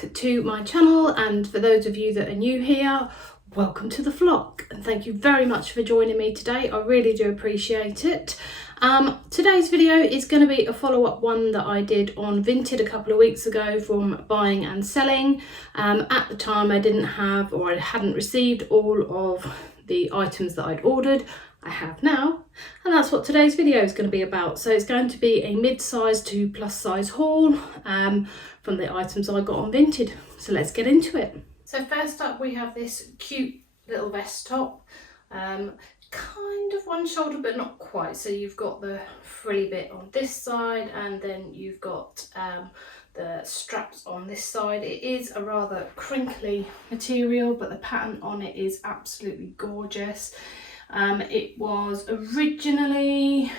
back to my channel, and for those of you that are new here, welcome to the flock and thank you very much for joining me today. I really do appreciate it. Today's video is going to be a follow-up one that I did on Vinted a couple of weeks ago from buying and selling. At the time I didn't have, or I hadn't received all of the items that I'd ordered. I have now, and that's what today's video is going to be about. So it's going to be a mid-size to plus size haul from the items I got on Vinted. So let's get into it. So first up we have this cute little vest top, kind of one shoulder but not quite. So you've got the frilly bit on this side, and then you've got the straps on this side. It is a rather crinkly material, but the pattern on it is absolutely gorgeous. It was originally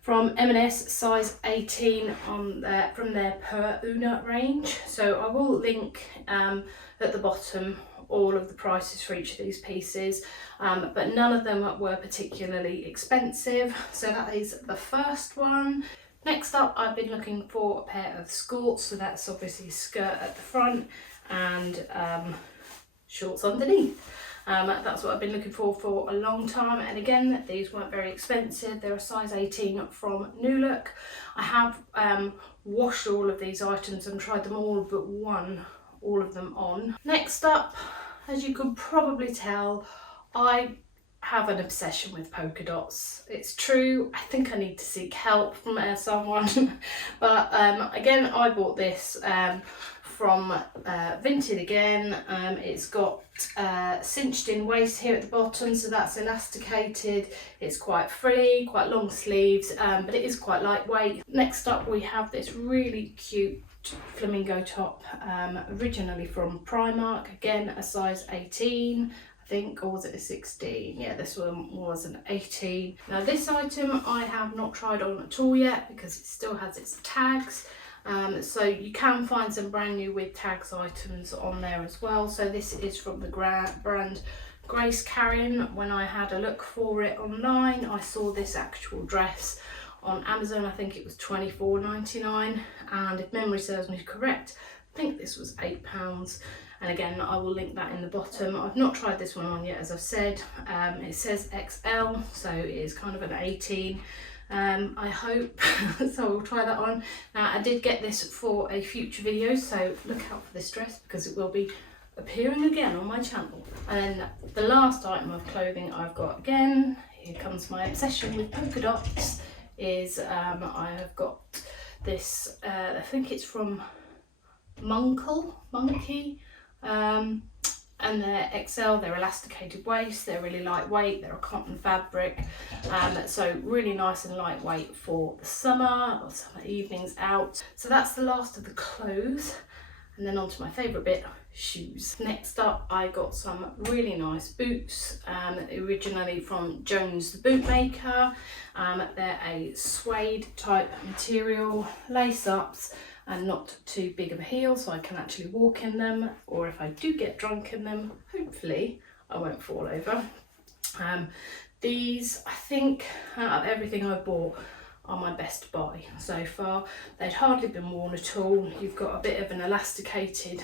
from M&S size 18 on from their per Una range. So I will link at the bottom all of the prices for each of these pieces, but none of them were particularly expensive. So that is the first one. Next up, I've been looking for a pair of skirts. So that's obviously skirt at the front and shorts underneath. That's what I've been looking for a long time, and again, these weren't very expensive. They're a size 18 from New Look. I have washed all of these items and tried them all but one, all of them on. Next up, as you could probably tell, I have an obsession with polka dots. It's true, I think I need to seek help from someone. But again, I bought this from Vinted again. It's got cinched in waist here at the bottom, so that's elasticated. It's quite frilly, quite long sleeves, but it is quite lightweight. Next up we have this really cute flamingo top, originally from Primark, again a size 18 I think, or was it a 16? Yeah, this one was an 18. Now this item I have not tried on at all yet because it still has its tags. So you can find some brand new with tags items on there as well. So this is from the brand Grace Karen. When I had a look for it online, I saw this actual dress on Amazon. I think it was £24.99, and if memory serves me correct, I think this was £8. And again, I will link that in the bottom. I've not tried this one on yet, as I've said. It says XL, so it is kind of an 18. I hope. So we'll try that on. Now I did get this for a future video, so look out for this dress because it will be appearing again on my channel. And then the last item of clothing I've got, again, here comes my obsession with polka dots, is I have got this, I think it's from Monkey, and they're XL, they're elasticated waist, they're really lightweight, they're a cotton fabric, so really nice and lightweight for the summer or summer evenings out. So that's the last of the clothes, and then on to my favourite bit, shoes. Next up I got some really nice boots, originally from Jones the Bootmaker. They're a suede type material, lace ups, and not too big of a heel, so I can actually walk in them, or if I do get drunk in them, hopefully I won't fall over. These, I think, out of everything I bought, are my best buy so far. They'd hardly been worn at all. You've got a bit of an elasticated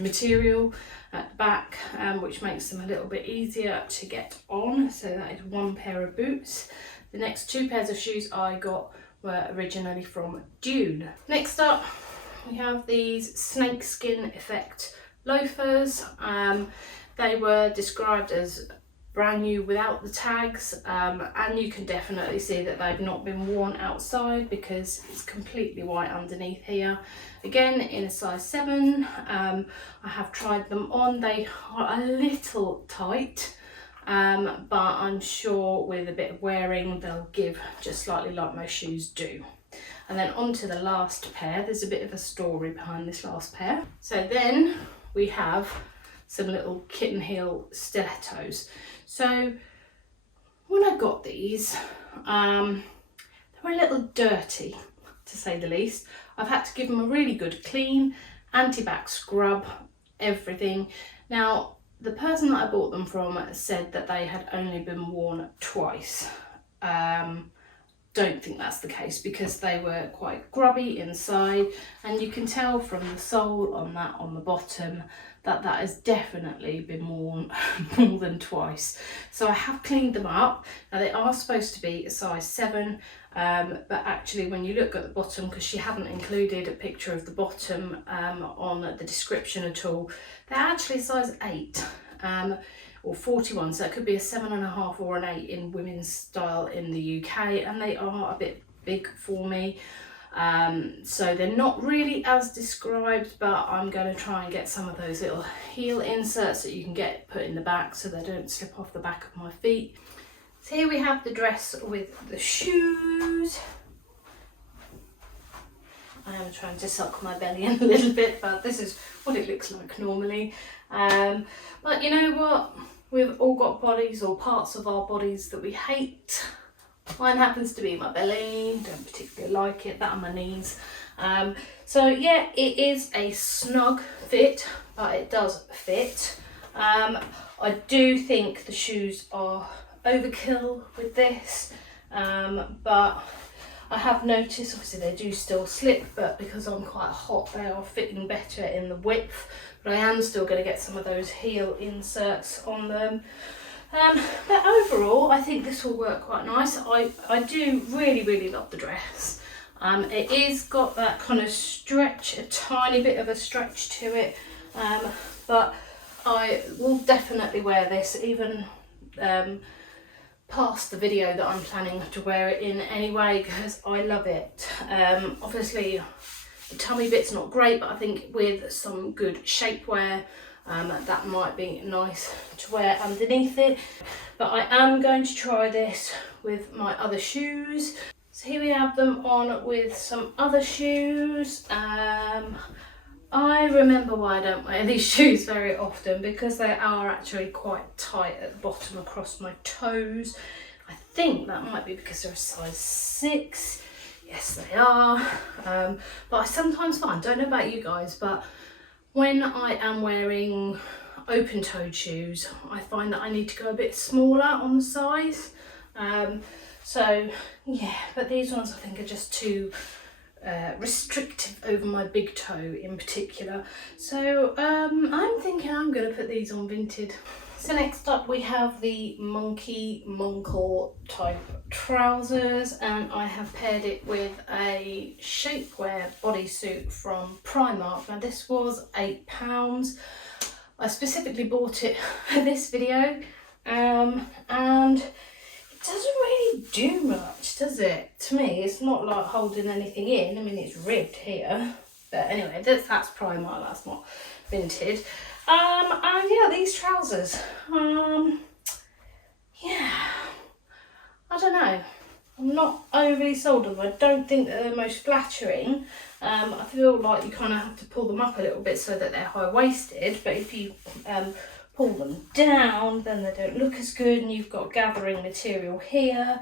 material at the back, which makes them a little bit easier to get on. So that is one pair of boots. The next two pairs of shoes I got were originally from Dune. Next up we have these snakeskin effect loafers. They were described as brand new without the tags, and you can definitely see that they've not been worn outside because it's completely white underneath here. Again, in a size 7. I have tried them on. They are a little tight, but I'm sure with a bit of wearing they'll give just slightly like most shoes do. And then on to the last pair. There's a bit of a story behind this last pair. So then we have some little kitten heel stilettos. So when I got these, they were a little dirty, to say the least. I've had to give them a really good clean, anti-back scrub, everything. Now, the person that I bought them from said that they had only been worn twice. don't think that's the case because they were quite grubby inside, and you can tell from the sole on the bottom that has definitely been worn more than twice. So I have cleaned them up. Now they are supposed to be a size 7, but actually when you look at the bottom, because she hadn't included a picture of the bottom on the description at all, they're actually size 8. Or 41, so it could be a 7.5 or an 8 in women's style in the UK, and they are a bit big for me. So they're not really as described, but I'm going to try and get some of those little heel inserts that you can get put in the back so they don't slip off the back of my feet. So here we have the dress with the shoes. I am trying to suck my belly in a little bit, but this is what it looks like normally. But you know what? We've all got bodies or parts of our bodies that we hate. Mine happens to be my belly. Don't particularly like it. That and my knees. So yeah, it is a snug fit, but it does fit. I do think the shoes are overkill with this, but I have noticed, obviously they do still slip, but because I'm quite hot, they are fitting better in the width. But I am still going to get some of those heel inserts on them. But overall, I think this will work quite nice. I do really love the dress. It is got that kind of stretch, a tiny bit of a stretch to it, but I will definitely wear this even past the video that I'm planning to wear it in anyway, because I love it. Obviously the tummy bit's not great, but I think with some good shapewear that might be nice to wear underneath it. But I am going to try this with my other shoes. So here we have them on with some other shoes. I remember why I don't wear these shoes very often, because they are actually quite tight at the bottom across my toes. I think that might be because they're a size 6. Yes, they are. But I sometimes find, don't know about you guys, but when I am wearing open-toed shoes, I find that I need to go a bit smaller on the size. So yeah, but these ones I think are just too restrictive over my big toe in particular. So I'm thinking I'm going to put these on Vinted. So next up we have the monkey munkle type trousers, and I have paired it with a shapewear bodysuit from Primark. Now this was £8. I specifically bought it for this video, and it doesn't really do much, does it? To me, it's not like holding anything in. I mean, it's ribbed here, but anyway, that's Primark, that's not Vinted. And yeah, these trousers, yeah, I don't know. I'm not overly sold on them. I don't think that they're the most flattering. I feel like you kind of have to pull them up a little bit so that they're high-waisted, but if you pull them down, then they don't look as good, and you've got gathering material here.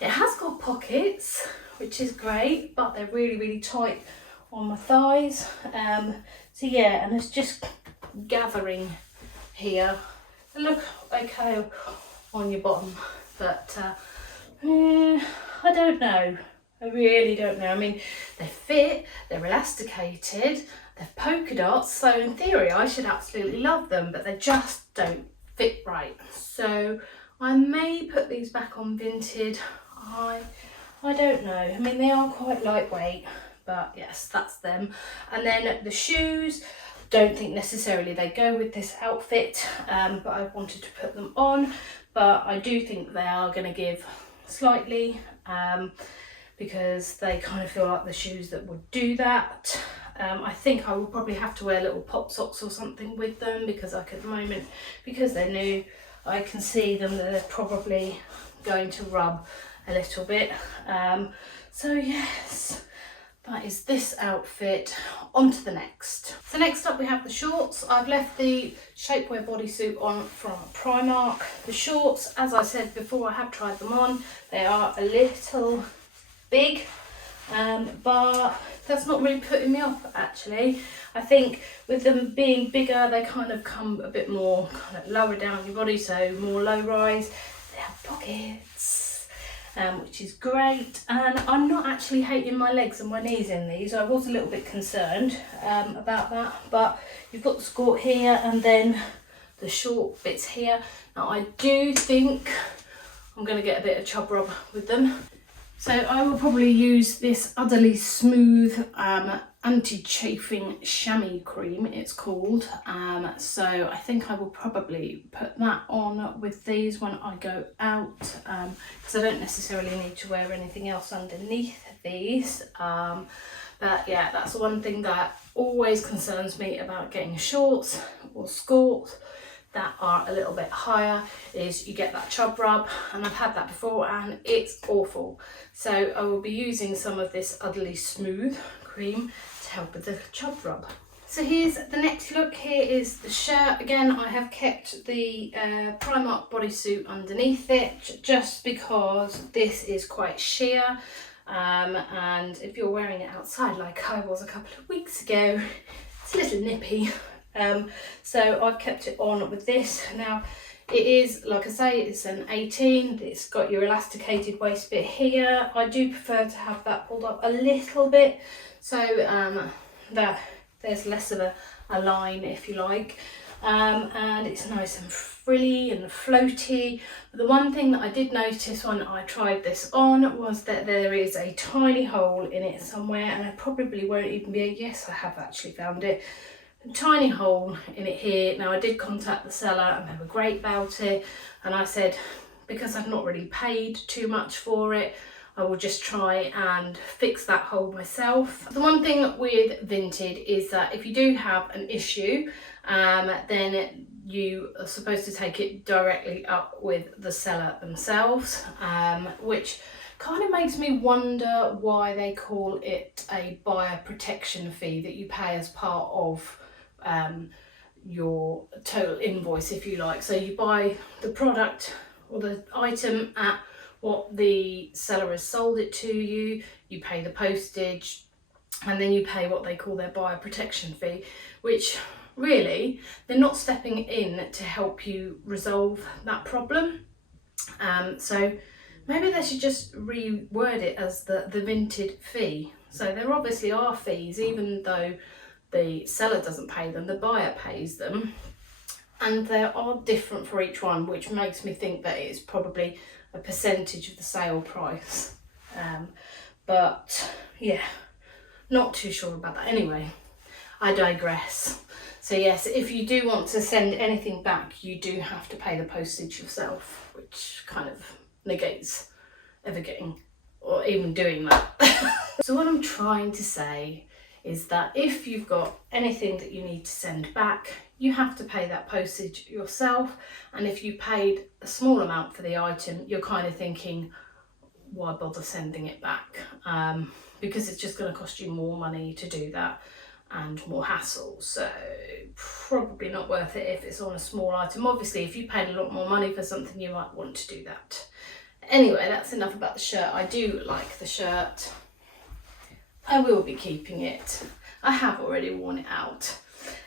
It has got pockets, which is great, but they're really tight on my thighs. So yeah, and it's just gathering here. They look okay on your bottom, but I don't know. I really don't know. I mean, they fit, they're elasticated, they're polka dots, so in theory I should absolutely love them, but they just don't fit right. So I may put these back on Vinted. I don't know. I mean, they are quite lightweight, but yes, that's them. And then the shoes, don't think necessarily they go with this outfit, but I wanted to put them on. But I do think they are going to give slightly, because they kind of feel like the shoes that would do that. I think I will probably have to wear little pop socks or something with them, because like at the moment, because they're new, I can see them that they're probably going to rub a little bit. So yes, that is this outfit. On to the next. So next up we have the shorts. I've left the shapewear bodysuit on from Primark. The shorts, as I said before, I have tried them on. They are a little big, but that's not really putting me off actually. I think with them being bigger, they kind of come a bit more kind of lower down your body, so more low rise. They have pockets, which is great. And I'm not actually hating my legs and my knees in these. I was a little bit concerned about that, but you've got the skirt here and then the short bits here. Now I do think I'm going to get a bit of chub rub with them. So I will probably use this Utterly Smooth anti-chafing chamois cream, it's called. So I think I will probably put that on with these when I go out, because I don't necessarily need to wear anything else underneath these. But yeah, that's one thing that always concerns me about getting shorts or skirts that are a little bit higher, is you get that chub rub, and I've had that before and it's awful. So I will be using some of this Utterly Smooth cream to help with the chub rub. So here's the next look. Here is the shirt. Again, I have kept the Primark bodysuit underneath it just because this is quite sheer, and if you're wearing it outside like I was a couple of weeks ago, it's a little nippy. So I've kept it on with this. Now it is, like I say, it's an 18. It's got your elasticated waist bit here. I do prefer to have that pulled up a little bit, so that there's less of a line, if you like. And it's nice and frilly and floaty. But the one thing that I did notice when I tried this on was that there is a tiny hole in it somewhere, and I probably won't even be yes, I have actually found it. A tiny hole in it here. Now I did contact the seller and they were great about it, and I said because I've not really paid too much for it, I will just try and fix that hole myself. The one thing with Vinted is that if you do have an issue, then you are supposed to take it directly up with the seller themselves, which kind of makes me wonder why they call it a buyer protection fee that you pay as part of your total invoice, if you like. So you buy the product or the item at what the seller has sold it to you, you pay the postage, and then you pay what they call their buyer protection fee, which really they're not stepping in to help you resolve that problem. So maybe they should just reword it as the Vinted fee. So there obviously are fees, even though the seller doesn't pay them, the buyer pays them, and they are different for each one, which makes me think that it's probably a percentage of the sale price. But yeah, not too sure about that. Anyway, I digress. So yes, if you do want to send anything back, you do have to pay the postage yourself, which kind of negates ever getting or even doing that. So what I'm trying to say is that if you've got anything that you need to send back, you have to pay that postage yourself. And if you paid a small amount for the item, you're kind of thinking, why bother sending it back? Because it's just going to cost you more money to do that and more hassle. So probably not worth it if it's on a small item. Obviously, if you paid a lot more money for something, you might want to do that. Anyway, that's enough about the shirt. I do like the shirt. I will be keeping it. I have already worn it out.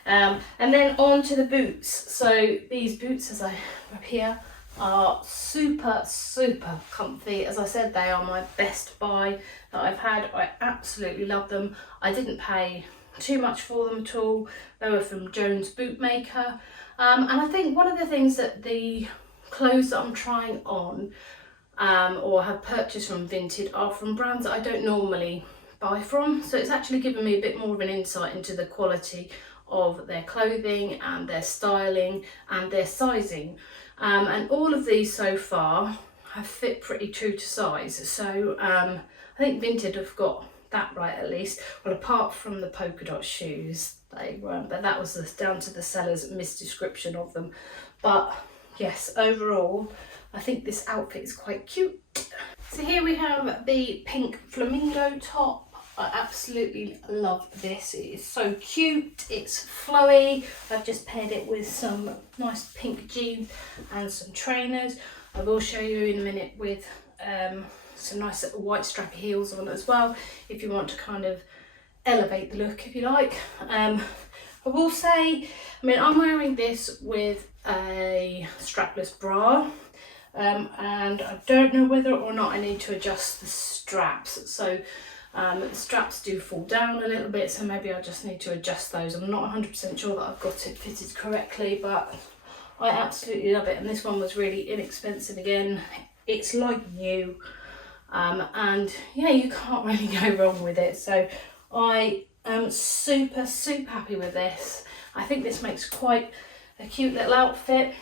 And then on to the boots. So these boots, as I rub here, are super comfy. As I said, they are my best buy that I've had. I absolutely love them. I didn't pay too much for them at all. They were from Jones Bootmaker. And I think one of the things that the clothes that I'm trying on or have purchased from Vinted are from brands that I don't normally buy from, so it's actually given me a bit more of an insight into the quality of their clothing and their styling and their sizing, and all of these so far have fit pretty true to size. So I think Vinted have got that right, at least. Well, apart from the polka dot shoes, they weren't, but that was down to the seller's misdescription of them. But yes, overall I think this outfit is quite cute. So here we have the pink flamingo top. I absolutely love this. It is so cute, it's flowy. I've just paired it with some nice pink jeans and some trainers. I will show you in a minute with some nice white strappy heels on as well, if you want to kind of elevate the look, if you like. I will say, I mean, I'm wearing this with a strapless bra, and I don't know whether or not I need to adjust the straps. So the straps do fall down a little bit, so maybe I just need to adjust those. I'm not 100% sure that I've got it fitted correctly, but I absolutely love it. And this one was really inexpensive again. It's like new, and yeah, you can't really go wrong with it. So I am super happy with this. I think this makes quite a cute little outfit.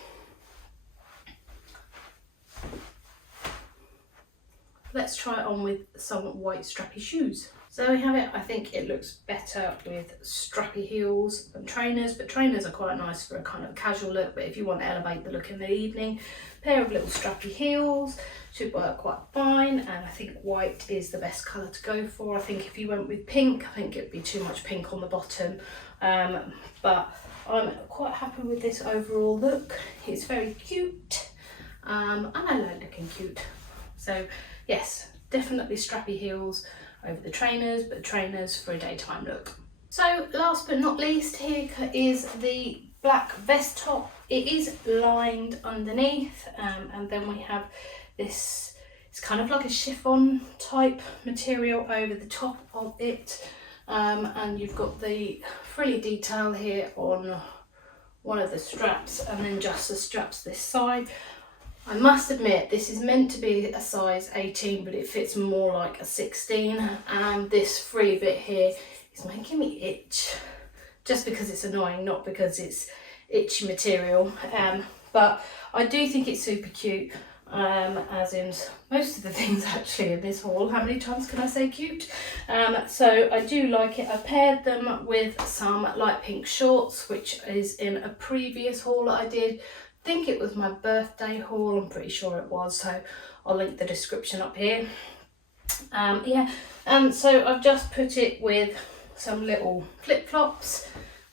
Let's try it on with some white strappy shoes. So there we have it. I think it looks better with strappy heels than trainers, but trainers are quite nice for a kind of casual look. But if you want to elevate the look in the evening, pair of little strappy heels should work quite fine. And I think white is the best colour to go for. I think if you went with pink, I think it'd be too much pink on the bottom. But I'm quite happy with this overall look. It's very cute, and I like looking cute. So yes, definitely strappy heels over the trainers, but trainers for a daytime look. So last but not least, here is the black vest top. It is lined underneath, and then we have this, it's kind of like a chiffon type material over the top of it, and you've got the frilly detail here on one of the straps, and then just the straps this side. I must admit, this is meant to be a size 18, but it fits more like a 16, and this frilly bit here is making me itch, just because it's annoying, not because it's itchy material. But I do think it's super cute, as in most of the things actually in this haul. How many times can I say cute? So I do like it. I paired them with some light pink shorts, which is in a previous haul that I did. I think it was my birthday haul, I'm pretty sure it was, so I'll link the description up here. Yeah, and so I've just put it with some little flip-flops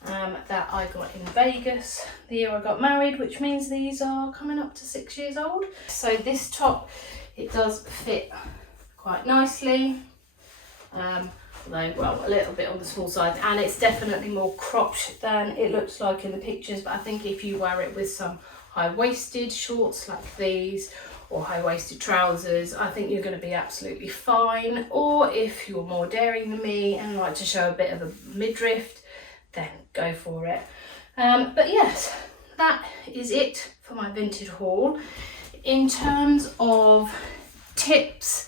that I got in Vegas the year I got married, which means these are coming up to 6 years old. So this top, it does fit quite nicely, although, well, a little bit on the small side, and it's definitely more cropped than it looks like in the pictures. But I think if you wear it with some high-waisted shorts like these, or high-waisted trousers, I think you're going to be absolutely fine. Or if you're more daring than me and like to show a bit of a midriff, then go for it. But yes, that is it for my Vinted haul. In terms of tips,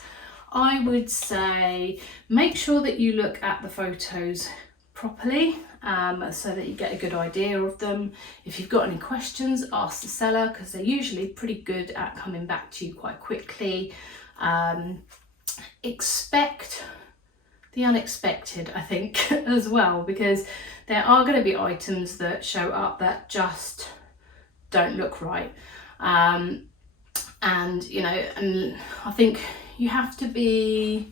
I would say make sure that you look at the photos properly, so that you get a good idea of them. If you've got any questions, ask the seller, because they're usually pretty good at coming back to you quite quickly. Expect the unexpected, I think, as well, because there are going to be items that show up that just don't look right. And you know, and I think you have to be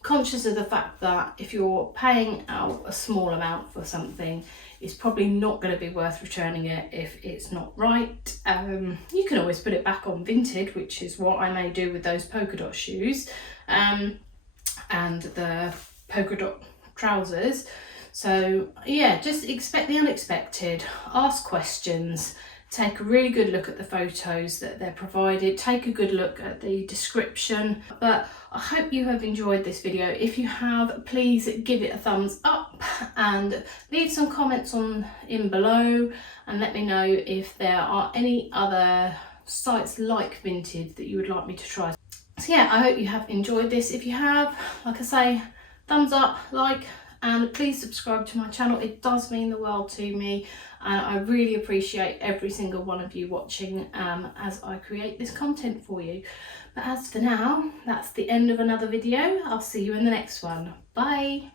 conscious of the fact that if you're paying out a small amount for something, it's probably not going to be worth returning it if it's not right. You can always put it back on Vinted, which is what I may do with those polka dot shoes and the polka dot trousers. So yeah, just expect the unexpected, ask questions, take a really good look at the photos that they're provided, take a good look at the description. But I hope you have enjoyed this video. If you have, please give it a thumbs up and leave some comments in below, and let me know if there are any other sites like Vinted that you would like me to try. So yeah, I hope you have enjoyed this. If you have, like I say, thumbs up, like, and please subscribe to my channel. It does mean the world to me, and I really appreciate every single one of you watching as I create this content for you. But as for now, that's the end of another video. I'll see you in the next one. Bye.